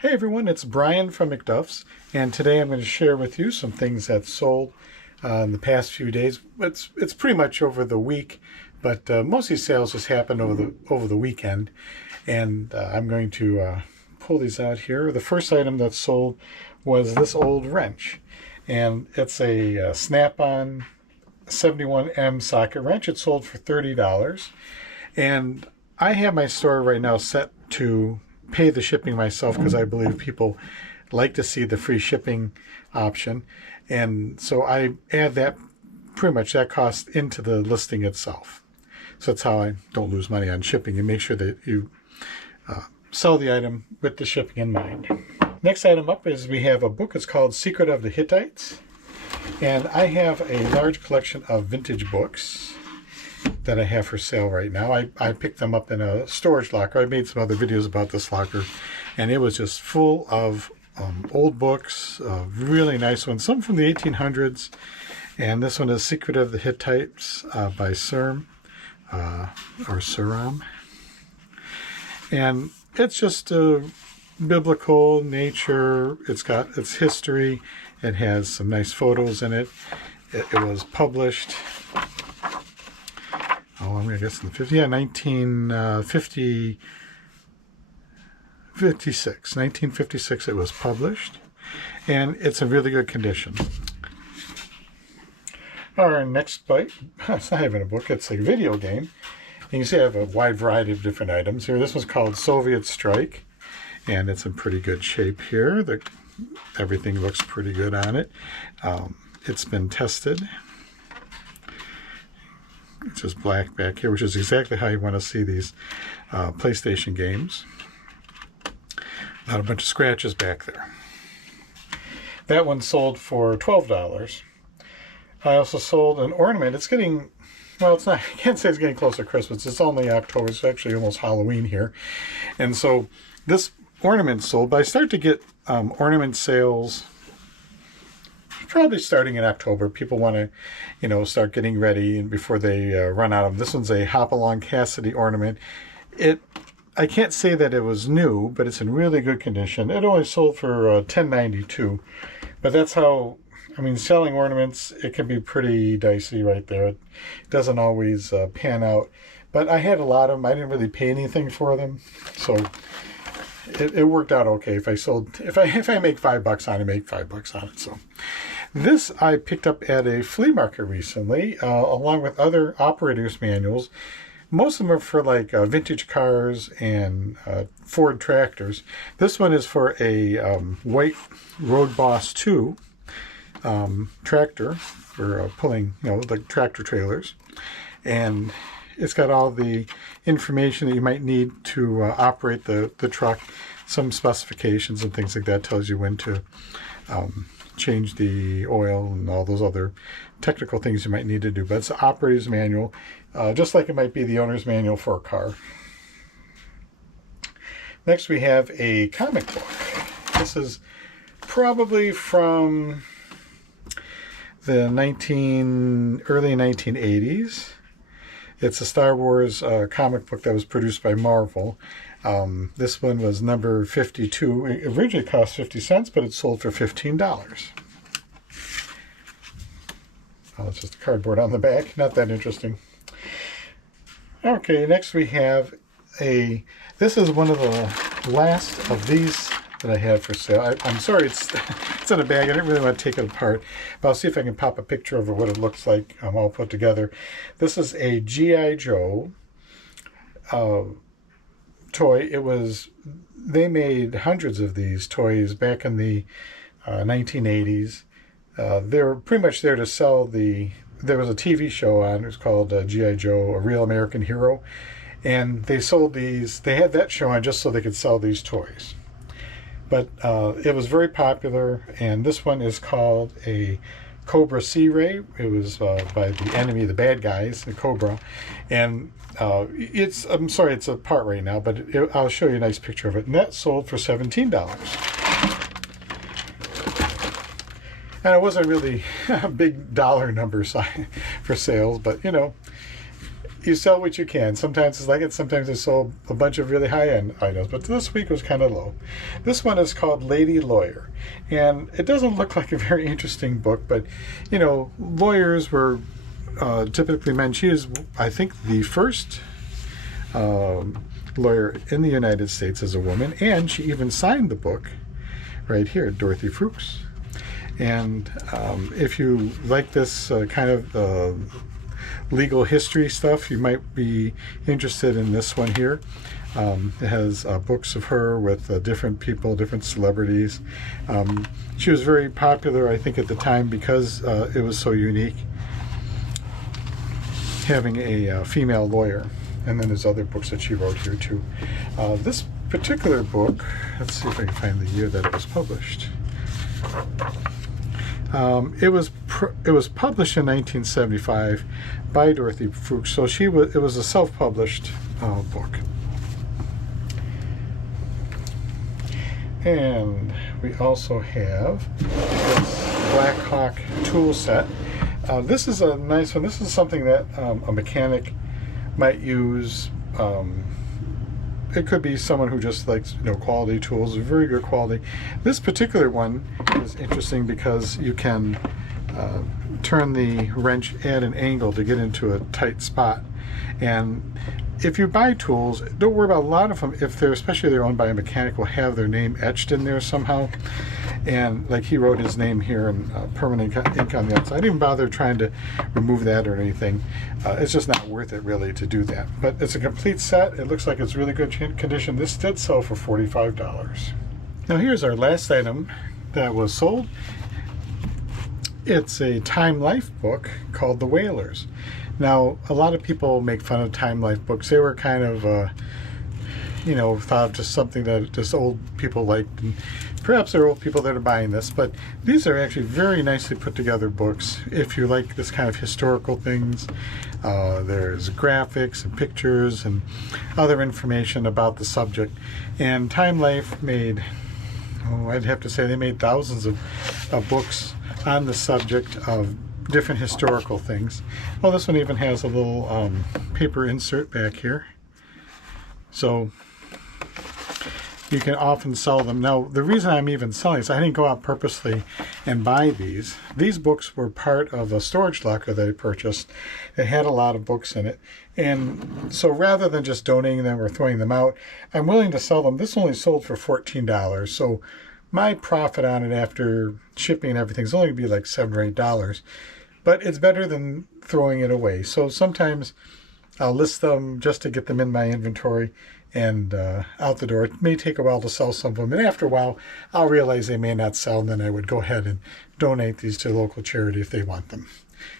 Hey everyone, it's Brian from McDuff's, and today I'm going to share with you some things that sold in the past few days. It's pretty much over the week, but most of these sales just happened over the weekend, and I'm going to pull these out here. The first item that sold was this old wrench, and it's a Snap-on 71M socket wrench. It sold for $30, and I have my store right now set to pay the shipping myself because I believe people like to see the free shipping option, and so I add that pretty much that cost into the listing itself. So that's how I don't lose money on shipping and make sure that you sell the item with the shipping in mind. Next item up is we have a book. It's called Secret of the Hittites, and I have a large collection of vintage books that I have for sale right now. I picked them up in a storage locker. I made some other videos about this locker, and it was just full of old books, really nice ones, some from the 1800s, and this one is Secret of the Hittites by Suram, and it's just biblical nature. It's got its history. It has some nice photos in it. It was published, I'm going to guess in the 1956 it was published, and it's in really good condition. Our next bite, it's not even a book, it's a video game. And you see I have a wide variety of different items here. This one's called Soviet Strike, and it's in pretty good shape here. Everything looks pretty good on it. It's been tested. It's just black back here, which is exactly how you want to see these PlayStation games. Not a bunch of scratches back there. That one sold for $12. I also sold an ornament. It's getting, well, it's not, I can't say it's getting close to Christmas. It's only October. It's actually almost Halloween here. And so this ornament sold, but I start to get ornament sales probably starting in October. People want to, start getting ready and before they run out of them. This one's a Hopalong Cassidy ornament. I can't say that it was new, but it's in really good condition. It only sold for $10.92, but that's how, selling ornaments, it can be pretty dicey right there. It doesn't always pan out, but I had a lot of them. I didn't really pay anything for them, so it worked out okay. If I make $5 on it, make $5 on it. So this I picked up at a flea market recently, along with other operators manuals. Most of them are for like vintage cars and Ford tractors. This one is for a white Road Boss 2 tractor for pulling, the tractor trailers, and it's got all the information that you might need to operate the truck, some specifications and things like that. Tells you when to change the oil and all those other technical things you might need to do. But it's an operator's manual, just like it might be the owner's manual for a car. Next we have a comic book. This is probably from the early 1980s. It's a Star Wars comic book that was produced by Marvel. This one was number 52. It originally cost 50 cents, but it sold for $15. Oh, it's just a cardboard on the back. Not that interesting. Okay, next we have this is one of the last of these that I have for sale. I'm sorry, it's in a bag. I didn't really want to take it apart, but I'll see if I can pop a picture of what it looks like all put together. This is a G.I. Joe toy. They made hundreds of these toys back in the 1980s. They were pretty much there to sell there was a TV show on, it was called G.I. Joe, A Real American Hero, and they sold these, they had that show on just so they could sell these toys. But it was very popular, and this one is called a Cobra Sea Ray. It was by the enemy, the bad guys, the Cobra. And I'm sorry, it's apart right now, but I'll show you a nice picture of it. And that sold for $17. And it wasn't really a big dollar number for sales, but you sell what you can. Sometimes it's like it. Sometimes I sold a bunch of really high-end items, but this week was kind of low. This one is called Lady Lawyer, and it doesn't look like a very interesting book, but you know, lawyers were typically men. She is, I think, the first lawyer in the United States as a woman, and she even signed the book right here, Dorothy Fuchs. And if you like this kind of legal history stuff, you might be interested in this one here. It has books of her with different people, different celebrities. She was very popular, I think, at the time because it was so unique, having a female lawyer. And then there's other books that she wrote here too. This particular book, let's see if I can find the year that it was published. It was published in 1975 by Dorothy Fuchs, so it was a self-published book. And we also have this Black Hawk tool set. This is a nice one. This is something that a mechanic might use. It could be someone who just likes, you know, quality tools, very good quality. This particular one is interesting because you can turn the wrench at an angle to get into a tight spot. And if you buy tools, don't worry about a lot of them. If they're, especially if they're owned by a mechanic, will have their name etched in there somehow. And like he wrote his name here in permanent ink on the outside. I didn't even bother trying to remove that or anything. It's just not worth it really to do that. But it's a complete set. It looks like it's really good condition. This did sell for $45. Now here's our last item that was sold. It's a Time Life book called The Whalers. Now a lot of people make fun of Time Life books. They were kind of you know, thought of just something that just old people liked. And perhaps there are old people that are buying this, but these are actually very nicely put together books. If you like this kind of historical things, there's graphics and pictures and other information about the subject. And Time Life made, I'd have to say they made thousands of books on the subject of different historical things. Well, this one even has a little paper insert back here. So you can often sell them. Now, the reason I'm even selling is I didn't go out purposely and buy these. These books were part of a storage locker that I purchased. It had a lot of books in it. And so rather than just donating them or throwing them out, I'm willing to sell them. This only sold for $14. So my profit on it after shipping and everything is only going to be like $7 or $8. But it's better than throwing it away. So sometimes I'll list them just to get them in my inventory and out the door. It may take a while to sell some of them, and after a while I'll realize they may not sell, and then I would go ahead and donate these to a local charity if they want them.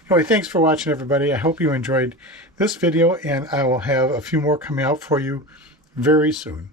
Anyway, thanks for watching, everybody. I hope you enjoyed this video, and I will have a few more coming out for you very soon.